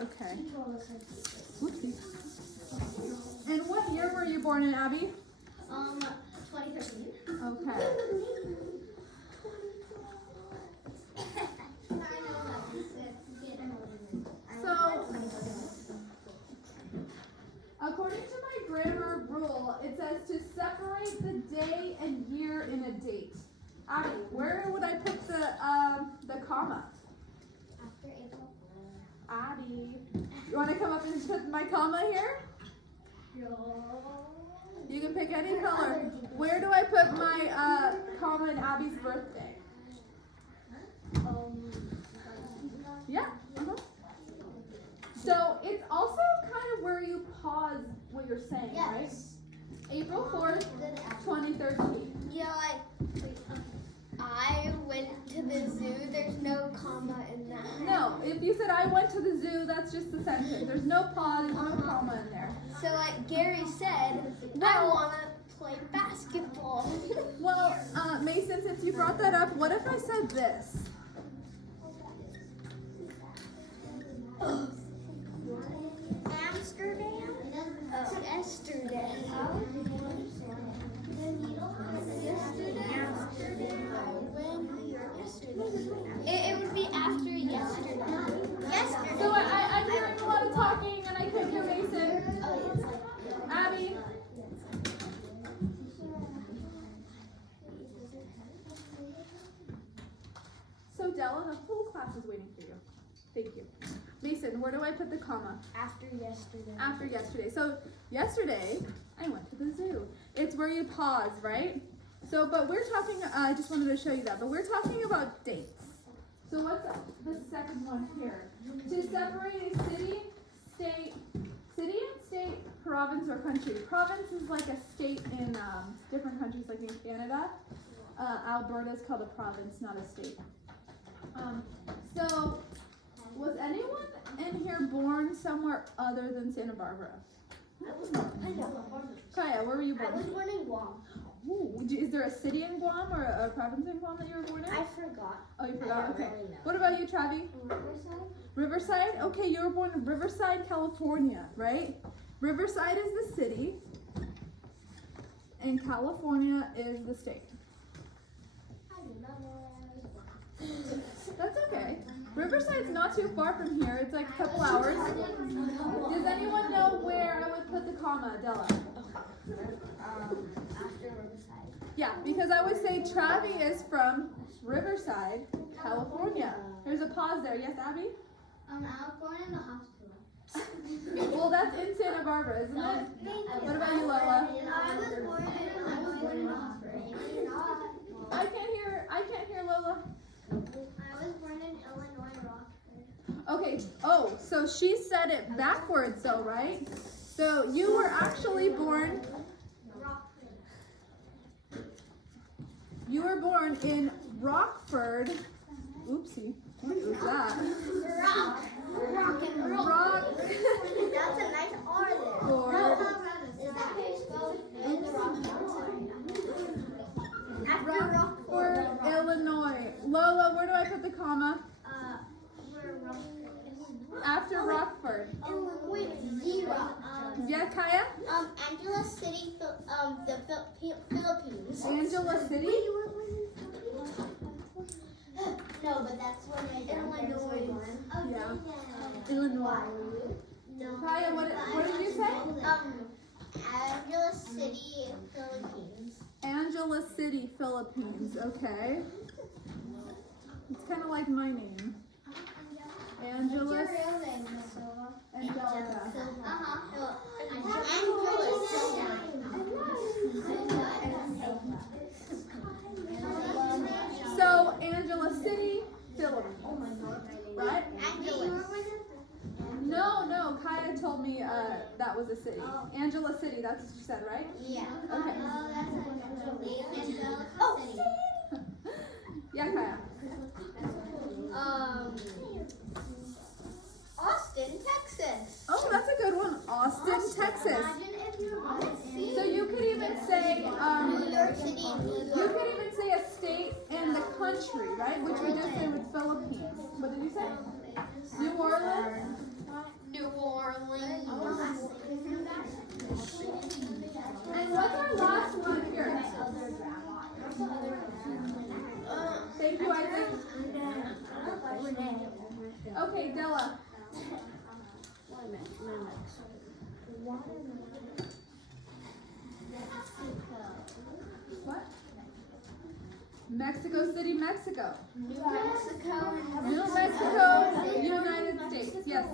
Okay. Whoopsie. And what year were you born in, Abby? 2013. Okay. So, according to my grammar rule, it says to separate the day and year in a date. Abby, where would I put the comma? After April. Abby, you want to come up and put my comma here? You can pick any color. Where do I put my comma in Abby's birthday? Yeah. So it's also kind of where you pause what you're saying, right? April 4th, 2013. Yeah, I went to the zoo. There's no comma in that. No, if you said I went to the zoo, that's just the sentence. There's no pause, no comma in there. So Gary said, I want to play basketball. Well, Mason, since you brought that up, what if I said this? Amsterdam? Yesterday. It would be after yesterday. Yesterday. So I'm hearing a lot of talking and I can't hear Mason. Abby? So Della, the whole class is waiting for you. Thank you. Mason, where do I put the comma? After yesterday. After yesterday. So yesterday, I went to the zoo. It's where you pause, right? So, but we're talking, I just wanted to show you that, but we're talking about dates. So what's the second one here? To separate a city and state, province or country. Province is like a state in different countries, like in Canada. Alberta is called a province, not a state. So, was anyone in here born somewhere other than Santa Barbara? Kaya, where were you born? I was born in Guam. Ooh, is there a city in Guam or a province in Guam that you were born in? I forgot. Oh, you forgot? Okay. Really know. What about you, Travi? Riverside? Riverside? Okay, you were born in Riverside, California, right? Riverside is the city, and California is the state. That's okay. Riverside's not too far from here. It's like a couple hours. Does anyone know where I would put the comma, Della? After Riverside. Yeah, because I would say Travi is from Riverside, California. There's a pause there. Yes, Abby? I was born in the hospital. Well, that's in Santa Barbara, isn't it? What about you, Lola? I was born in the hospital. I can't hear Lola. I was born in Illinois, Rockford. Okay. Oh, so she said it backwards, though, right? So you were actually born. You were born in Rockford. Oopsie. What was that? Rock and roll. Rock. That's a nice R there. Or Rockford, Illinois. Lola, where do I put the comma? After Rockford. Wait, zero. Yeah, Kaya? Angela City, the Philippines. Angela City? No, but that's where my grandparents were born. Yeah. Illinois. No. Kaya, what did you say? Angela City, Philippines. Angela City, Philippines. Okay. It's kind of like my name. Angela. What's your real name, Miss Silva? Angelica. So, Angela City, Philippines. Right? No, Kaya told me that was a city. Angela City, that's what you said, right? Yeah. Okay. Oh, City. Yeah, Kaya. Austin, Texas. Oh, that's a good one. Austin, Texas. Imagine if you were So you could even say, New York City, New you could even say a state and the country, right? Which we just said with Philippines. What did you say? New Orleans? Okay, Della. What? Mexico City, Mexico. New Mexico. New Mexico, United States. Yes.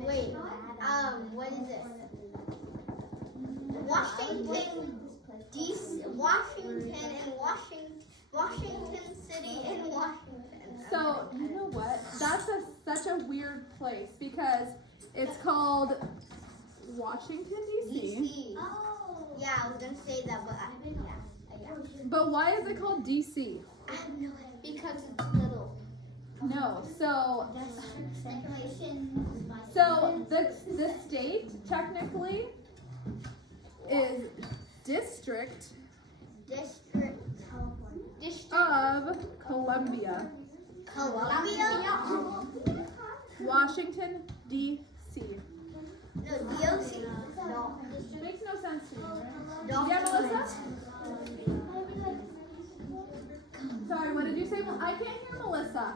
Wait. What is it? Washington, D.C., Washington City, and Washington. So you know what? That's such a weird place because it's called Washington D.C. D.C. Oh. Yeah, I was gonna say that, but yeah. But why is it called D.C.? I have no idea. Because it's little. No. So the state technically is District of Columbia, Washington D.C. No, DOC. No. Makes no sense to me. Right? Document. Yeah, Melissa? Sorry, what did you say? I can't hear Melissa.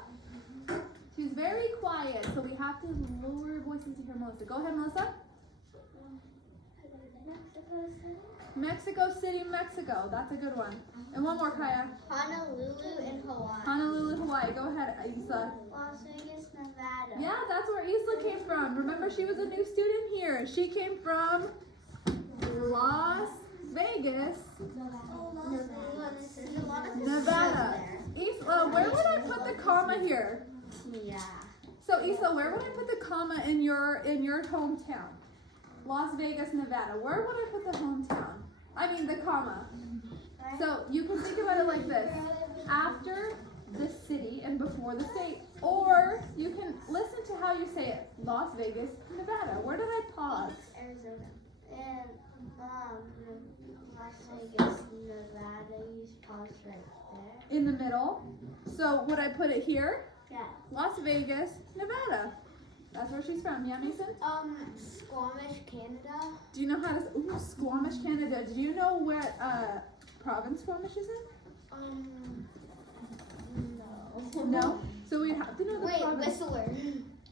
She's very quiet, so we have to lower our voices to hear Melissa. Go ahead, Melissa. Mexico City, Mexico. That's a good one. And one more, Kaya. Honolulu in Hawaii. Honolulu, Hawaii. Go ahead, Isa. Las Vegas, Nevada. Yeah, that's where Isla came from. Remember, she was a new student here. She came from Las Vegas, Nevada. Isla, where would I put the comma here? Yeah. So Isla, where would I put the comma in your hometown? Las Vegas, Nevada. Where would I put the hometown? I mean the comma. So you can think about it like this. After the city and before the state. Or you can listen to how you say it. Las Vegas, Nevada. Where did I pause? Arizona. And Las Vegas, Nevada. You pause right there. In the middle. So would I put it here? Yeah. Las Vegas, Nevada. That's where she's from. Yeah, Mason? Squamish, Canada. Do you know how to... Ooh, Squamish, Canada. Do you know what province Squamish is in? No. No? So we'd have to know the province. Whistler.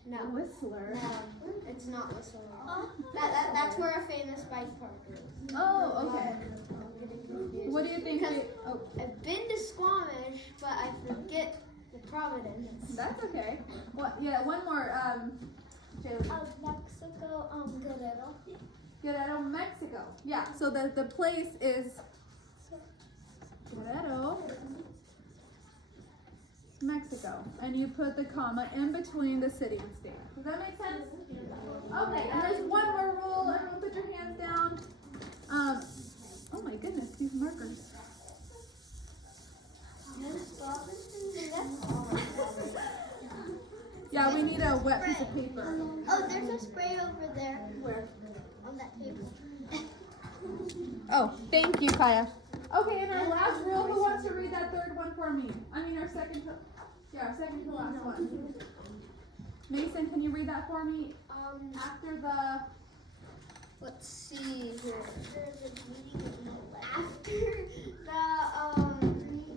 No. Whistler. No, it's not Whistler. That's where a famous bike park is. Oh, okay. I'm getting confused. What do you think? Because I've been to Squamish, but I forget the Providence. That's okay. What? Yeah, one more. Jaylee. Mexico, Guerrero. Guerrero, Mexico. Yeah. So the place is Guerrero, Mexico, and you put the comma in between the city and state. Does that make sense? Okay. And there's one more rule. Everyone, put your hands down. Oh my goodness, these markers. Yeah, we need a wet piece of paper. Oh, there's a spray over there. Where? On that table. Oh, thank you, Kaya. Okay, and our last rule, who wants to read that third one for me? I mean, our second to last one. Mason, can you read that for me? After the... Let's see here. After the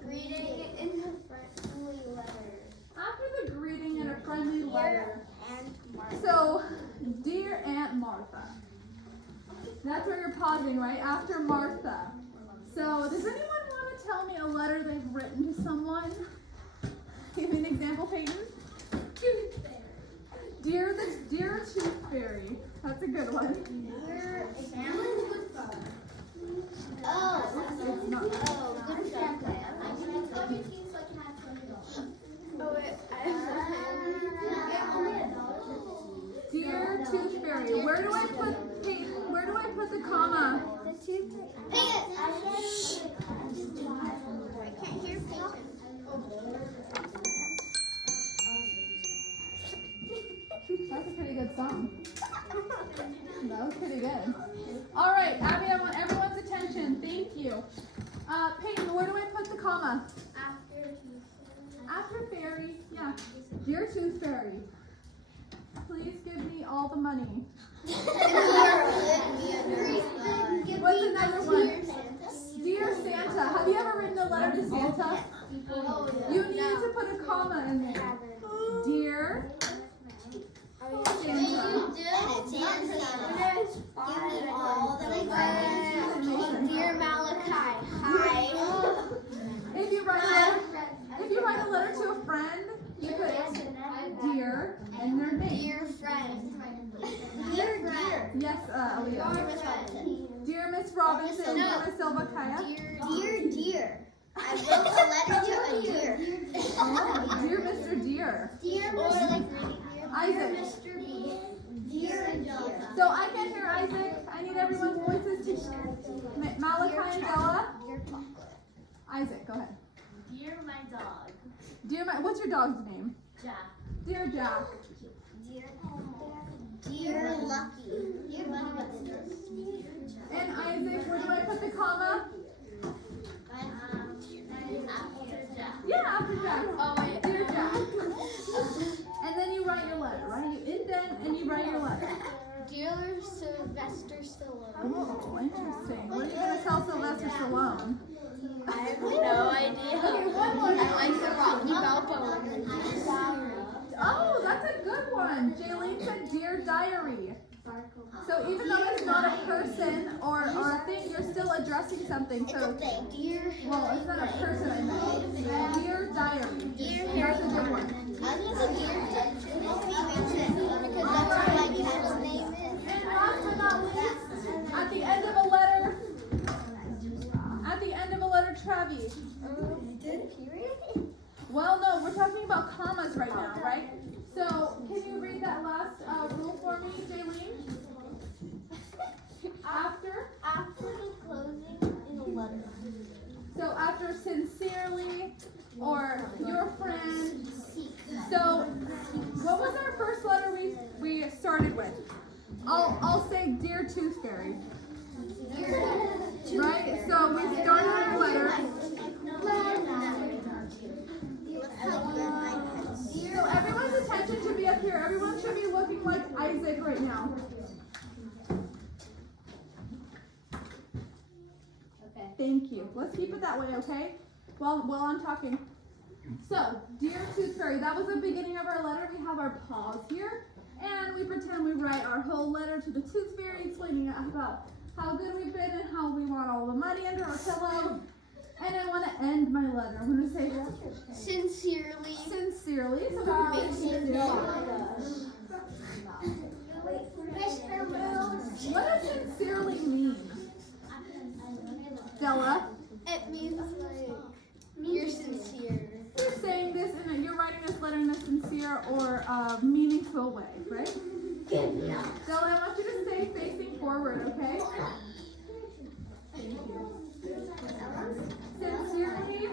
greeting in a friendly letter. After the greeting in a friendly letter. And Martha. So, dear Aunt Martha. That's where you're pausing, right? After Martha. So, does anyone want to tell me a letter they've written to someone? Give me an example, Peyton. Dear Tooth Fairy. That's a good one. Oh, It's not. good job. Dear Tooth Fairy. Where do I put Peyton? Where do I put the comma? I can't hear Peyton. That's a pretty good song. That was pretty good. All right, Abby, I want everyone's attention. Thank you. Peyton, where do I put the comma? After fairy. Yeah. Dear Tooth Fairy, please give me all the money. What's another one? Dear Santa. Have you ever written a letter to Santa? You need to put Kaya. Miss Robinson. Dear Miss Robinson, No. dear Miss Silva, Kaya. Dear. I wrote a letter to a deer. Oh, dear Mr. Deer. Dear Isaac. Mr. B. Dear and dear. So I can't hear Isaac. I need everyone's voices to Malachi and Bella. Dear chocolate. Isaac, go ahead. Dear my dog, What's your dog's name? Jack. Dear Jack. Dear Lucky. Dear Lucky. And Isaac, where do I put the comma? After Jack. Yeah, after Jack. Oh wait. Dear Jack. And then you write your letter, right? You indent and you write your letter. Dear Sylvester Stallone. Oh, interesting. What are you going to tell Sylvester Stallone? I have no idea. Okay, one more. I like the Rocky Balboa. Oh, that's a good one. Jaylene said Dear Diary. So even though it's not a person or a thing, you're still addressing something. So, Dear. well, it's not a person I meant. Dear Diary. That's a good one. I was gonna say dear because that's what my cat's name is. And last but not least, at the end of a letter, Travi. Period? Well, no, we're talking about commas right now, right? So, can you read that last rule for me, Jaylene? After the closing in a letter. So after sincerely or your friend. So what was our first letter we started with? I'll say Dear Tooth Fairy. Right? So we started our letter. So everyone's attention should be up here. Everyone should be looking like Isaac right now. Thank you. Let's keep it that way, okay? While I'm talking. So, Dear Tooth Fairy, that was the beginning of our letter. We have our pause here, and we pretend we write our whole letter to the Tooth Fairy, explaining about how good we've been and how we want all the money under our pillow. And I want to end my letter. I'm going to say Sincerely. sincerely. So what does sincerely mean? Stella? It means like you're sincere. You're saying this and you're writing this letter in a sincere or meaningful way, right? Yeah. Stella, I want you to stay facing forward, okay? Thank you. Sincerely.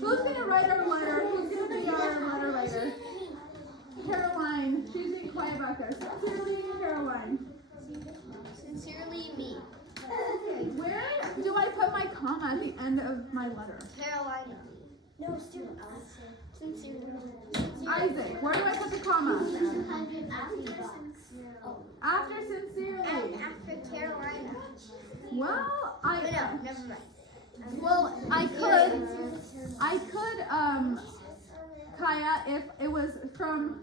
Who's gonna write our letter? Who's gonna be our letter writer? Caroline. She's being quiet back there. Sincerely, Caroline. Sincerely me. Where do I put my comma at the end of my letter? Carolina. No, still Sincerely. Isaac, where do I put the comma? After And sincerely. after Carolina. Well, No, never mind. well, I could, Kaya, if it was from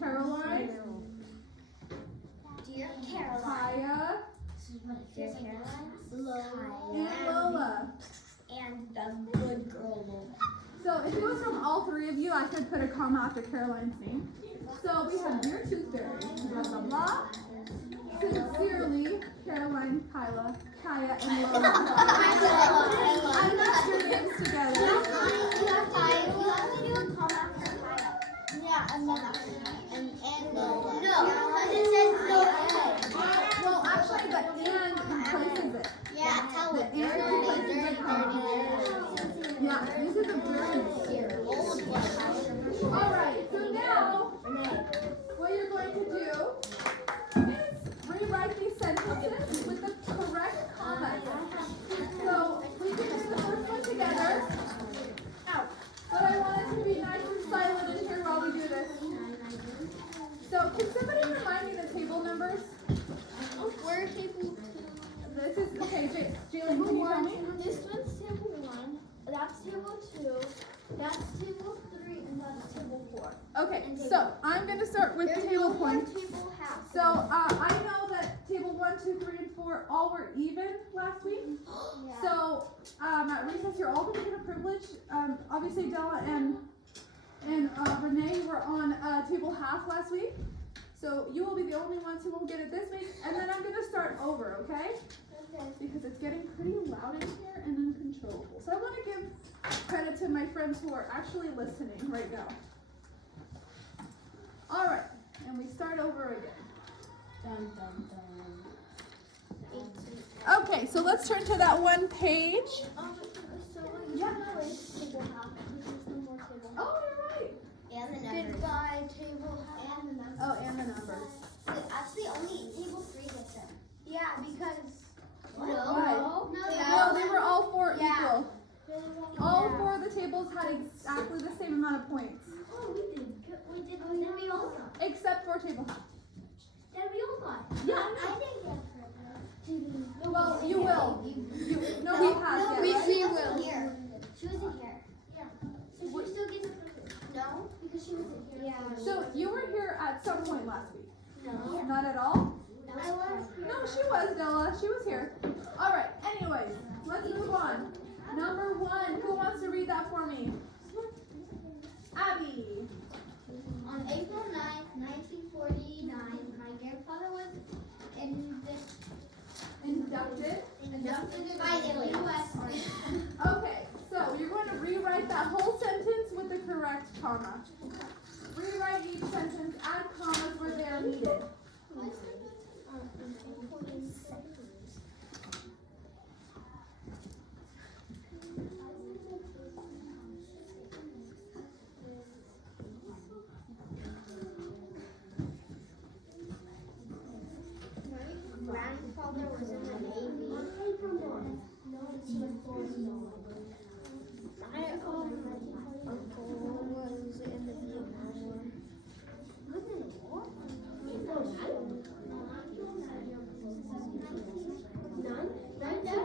Caroline, Dear Caroline. Kaya, Dear Caroline. and Lola. And the good girl Lola. So if it was from all three of you, I could put a comma after Caroline's name. So we have Dear Tooth Fairy, blah, blah, blah. Sincerely, Caroline, Kaya, and Lola. I mixed your names together. You have to do a comma after Kaya. Yeah, and then Lola. No, because it says Lola. Well, actually, the and replaces it. Yeah, tell The it. and replaces the comma. Yeah, this is a very Alright, so now, what you're going to do is rewrite these sentences with the correct commas. So, we can do the first one together. Out. But I want it to be nice and silent in here while we do this. So, can somebody remind me the table numbers? We're table 2. This is, okay, Jalen, can you tell me? This one's table 1. That's table 2. That's table 3. And that's table 4. Okay, so I'm going to start with table points. Table half. So I know that table 1, 2, 3, and 4 all were even last week. So at recess, you're all going to get a privilege. Obviously, Della and Renee were on table half last week. So you will be the only ones who will get it this week, and then I'm gonna start over, okay? Okay. Because it's getting pretty loud in here and uncontrollable. So I want to give credit to my friends who are actually listening right now. All right, and we start over again. Dun, dun, dun. Okay, so let's turn to that one page. Yeah. Oh, you're right. And the numbers. Goodbye, table. And the numbers. Oh, and the numbers. Actually, only table 3 gets them. Yeah, because. Why? No, No, they were all four Yeah. equal. All four of the tables had exactly the same amount of points, Oh, we did. Then we all got. except for table half. Then we all got. Yeah. I didn't get her. Well, you will. No, he has. No, Yeah, she right? wasn't here. She wasn't here. Yeah. So she still gets a No, because she wasn't here. Yeah. So you were here at some point last week. No. Not at all? I was here. No, she was, Della. She was here. All right. Anyways, let's move on. Number 1. Who wants to read that for me? Abby. On April 9th, 1949, my grandfather was inducted by the U.S. Army. Okay, so you're going to rewrite that whole sentence with the correct comma. Rewrite each sentence, add commas where they are needed. Grandfather was in the Navy. My uncle was in the Vietnam War. Was in the war? None? None?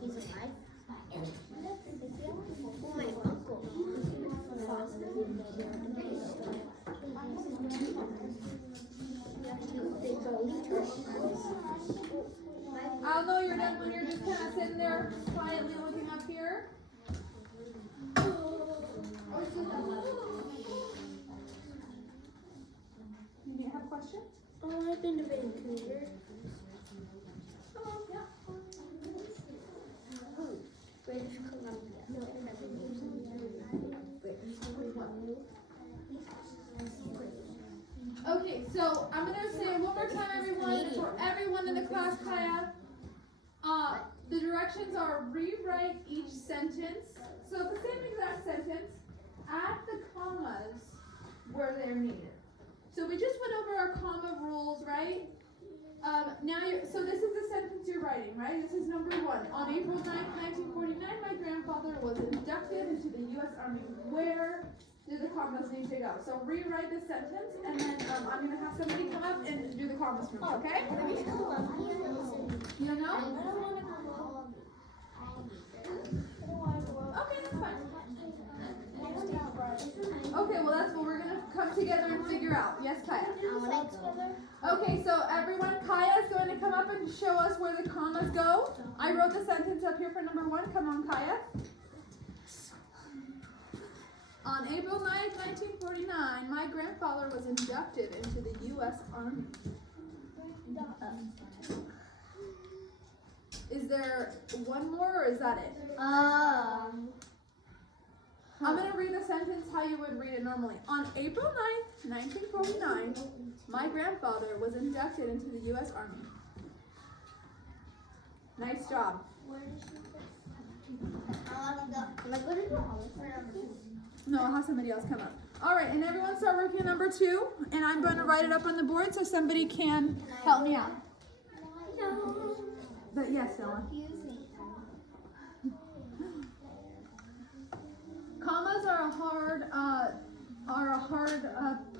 He's alive? Oh, my uncle. I'll know you're done when you're just kind of sitting there quietly looking up here. You have a question? Oh, I've been to Vancouver. British Columbia. Okay, so I'm gonna say it one more time, everyone, for everyone in the class, Kaya. The directions are rewrite each sentence. So the same exact sentence, add the commas where they're needed. So we just went over our comma rules, right? So this is the sentence you're writing, right? This is number 1. On April 9th, 1949, my grandfather was inducted into the U.S. Army. Where do the commas need to go? So rewrite the sentence, and then I'm going to have somebody come up and do the commas for me, okay? You don't know? Okay, that's fine. Okay, well that's what we're going to come together and figure out. Yes, Kaya? Okay, so everyone, Kaya is going to come up and show us where the commas go. I wrote the sentence up here for number 1. Come on, Kaya. On April 9th, 1949, my grandfather was inducted into the U.S. Army. Is there one more, or is that it? I'm going to read the sentence how you would read it normally. On April 9th, 1949, my grandfather was inducted into the U.S. Army. Nice job. No, I'll have somebody else come up. All right, and everyone start working on number 2, and I'm going to write it up on the board so somebody can help me out. But yes, Ella. Commas are a hard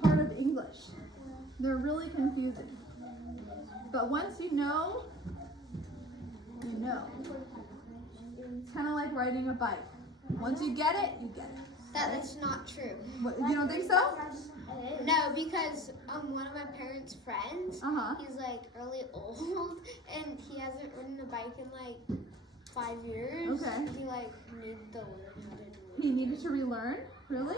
part of English. They're really confusing. But once you know, you know. It's kind of like riding a bike. Once you get it, you get it. That's not true. What, you don't think so? No, because one of my parents' friends, Uh-huh. he's like really old, and he hasn't ridden a bike in like 5 years. Okay. He like needs to learn how to do it. He needed to relearn? Really?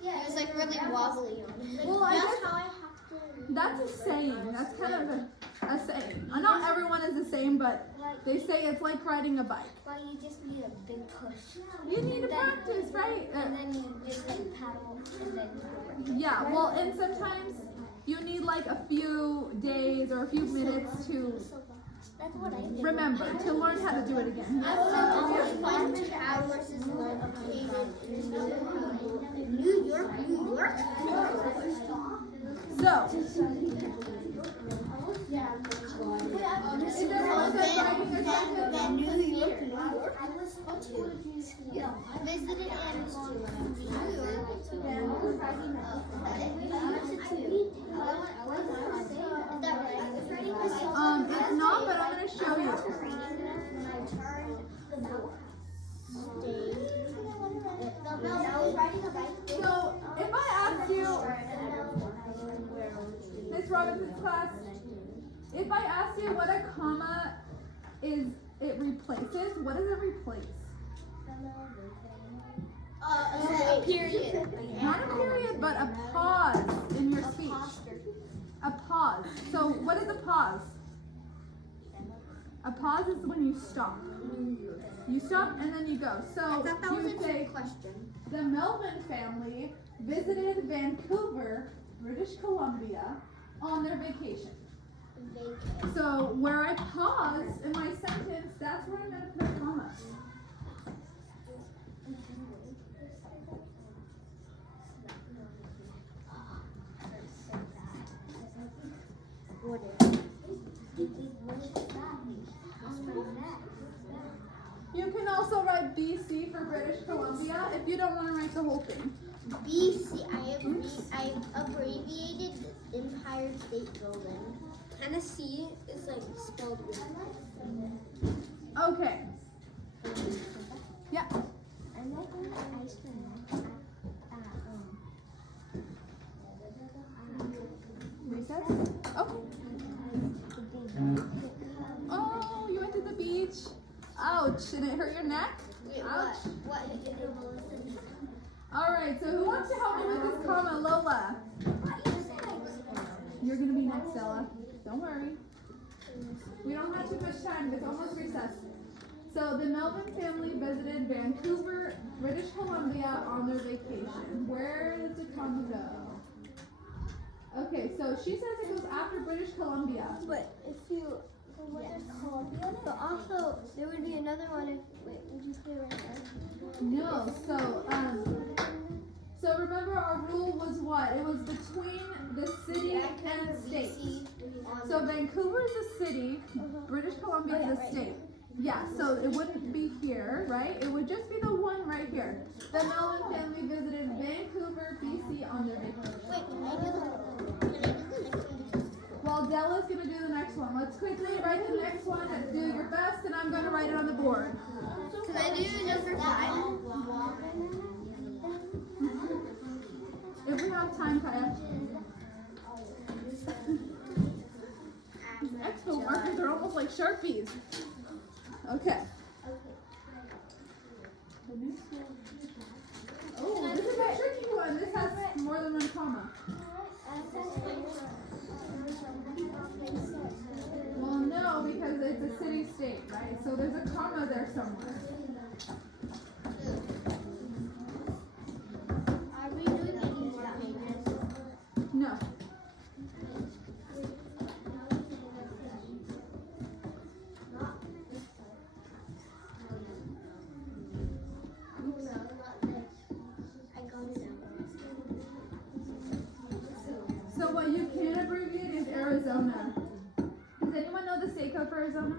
He was like really wobbly on it. Well, I guess how I have to. that's a saying. That's kind of a saying. Not everyone is the same, but they say it's like riding a bike. Well, you just need a big push. You need to practice, right? And then you just like paddle and then you go. Yeah, well, and sometimes you need like a few days or a few minutes to That's what I did. remember, to learn how to do it again. Also, fun to have versus located in New York, New York. So, Is there one that's writing a sentence? Then New York, New York. I was to visited and New York. Then writing Is that right? it's not, but I'm gonna show you. So, if I ask you, Miss Robinson's class, if I ask you what a comma is, it replaces, what does it replace? a period. Not a period, but a pause in your speech. A pause. So, what is a pause? A pause is when you stop. You stop and then you go. So, you would say, question. the Melvin family visited Vancouver, British Columbia, on their vacation. So, where I pause in my sentence, that's where I'm going to put a comma. You can also write BC for British Columbia if you don't want to write the whole thing. BC, I abbreviated the Empire State Building. Tennessee is like spelled with. Okay. Yeah. I'm not going to ice cream Recess? Oh. Oh, you went to the beach. Ouch. Did it hurt your neck? Ouch. What? All right, so who wants to help me with this comma? Lola. You're going to be next, Ella. Don't worry. We don't have too much time. It's almost recess. So the Melvin family visited Vancouver, British Columbia on their vacation. Where does the comma go? Okay, so she says it goes after British Columbia. But if you, but also there would be another one if. Wait, would you put it right there? No, so remember our rule was what? It was between the city and state. So Vancouver is a city, British Columbia is a state. Yeah, so it wouldn't be here, right? It would just be the one right here. The Melvin family visited Vancouver, BC on their vacation. Wait, can I do the next one? Well, Della's gonna do the next one. Let's quickly write the next one and do your best, and I'm gonna write it on the board. Can I do number 5? If we have time, Kaya. These expo markers are almost like Sharpies. Okay. Oh, this is a tricky one. This has more than one comma. Well, no, because it's a city-state, right? So there's a comma there somewhere. Are we doing any more pages? No. So what you can abbreviate is Arizona. Does anyone know the state code for Arizona?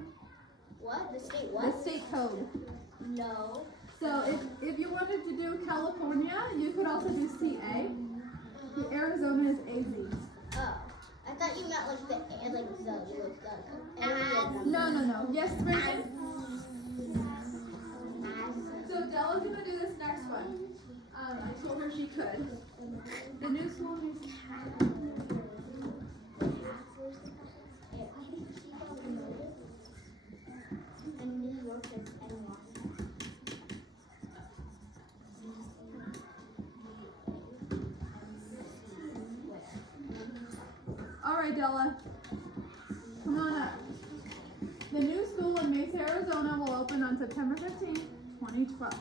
What? The state The what? state code. No. So if you wanted to do California, you could also do CA. Arizona is AZ. Oh. I thought you meant like the area. No. Yes, Bridget? So Della's gonna do this next one. I told her she could. The new school needs And New York is NY. right, Della. Come on up. The new school in Mesa, Arizona will open on September 15th, 2012.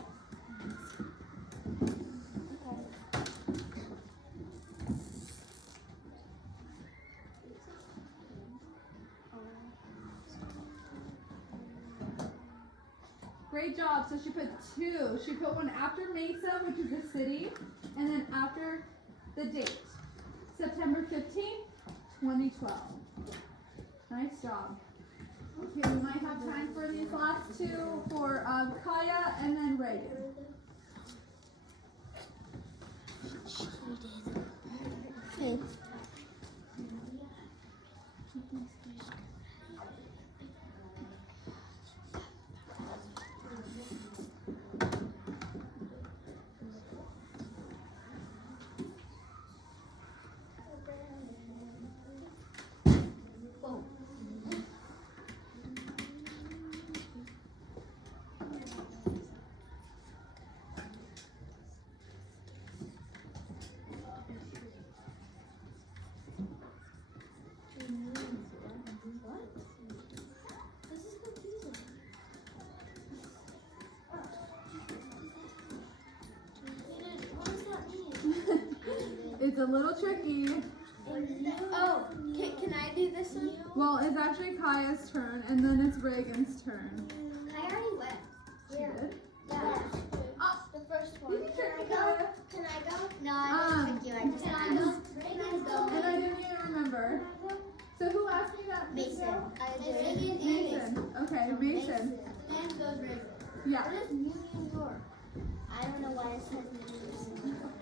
Great job. So she put 2. She put one after Mesa, which is the city, and then after the date. September 15th, 2012. Nice job. Okay, we might have time for these last 2 for Kaya and then Reagan. Okay. It's a little tricky. Oh, can I do this one? Well, it's actually Kaya's turn, and then it's Reagan's turn. I already went. She did? Yeah. Oh, The first you one. can trick Kaya. Can I go? No, I didn't trick you. I just Can I asked. go? Reagan's go. And I didn't even remember. So who asked me that? Mason. Mason. Okay, Mason. Then goes Reagan. Yeah. What is New York? I don't know why it says New York.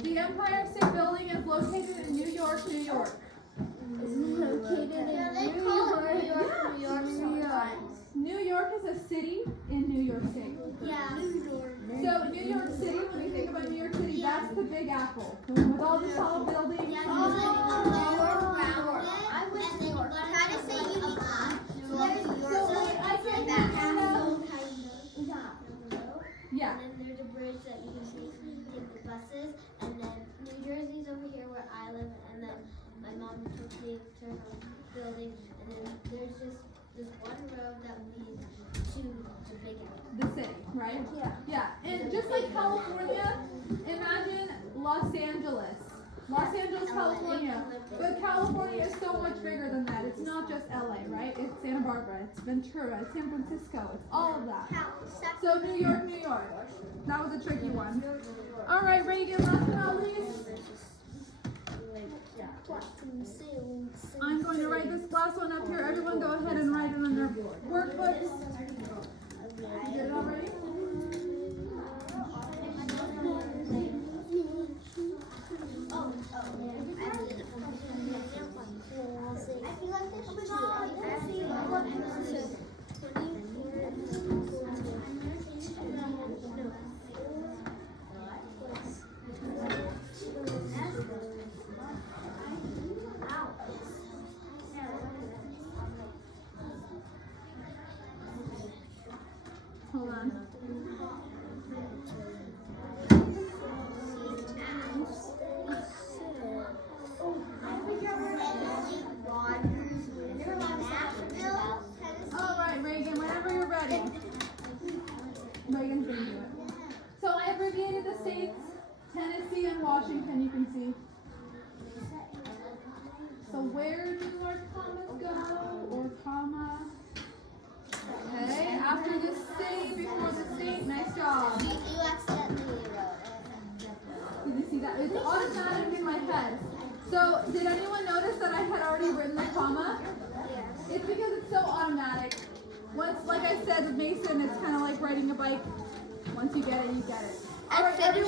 The Empire State Building is located in New York, New York. Is it located Yeah, in they New call York? it New York, New York sometimes. New York is a city in New York State. Yeah. New York. So New York City, when you think about New York City, that's the Big Apple. The one with all the tall buildings. Yeah, and the- I went to New York. Try to say unique. So there's New York. So wait, I can that do Yeah. And then there's a bridge that you can see take the buses. And then New Jersey's over here where I live. And then my mom took me to her building. And then there's just this one road that leads to the Big Apple. The city, right? Yeah. Yeah. And just like California, imagine Los Angeles. Los Angeles, California. But California is so much bigger than that. It's not just LA, right? It's Santa Barbara, it's Ventura, it's San Francisco, it's all of that. So New York, New York. That was a tricky one. All right, Reagan, last but not least. I'm going to write this last one up here. Everyone go ahead and write it on their workbooks. You get it already? Hold on. All right, Reagan, whenever you're ready. Reagan's gonna do it. So I abbreviated the states, Tennessee and Washington, you can see. So where do our commas go, or comma? Okay, after the state, before the state, nice job. You accidentally wrote it. Did you see that? It's automatic in my head. So did anyone notice that I had already written the comma? It's because it's so automatic. Once, like I said with Mason, it's kind of like riding a bike. Once you get it, you get it. All right, everyone.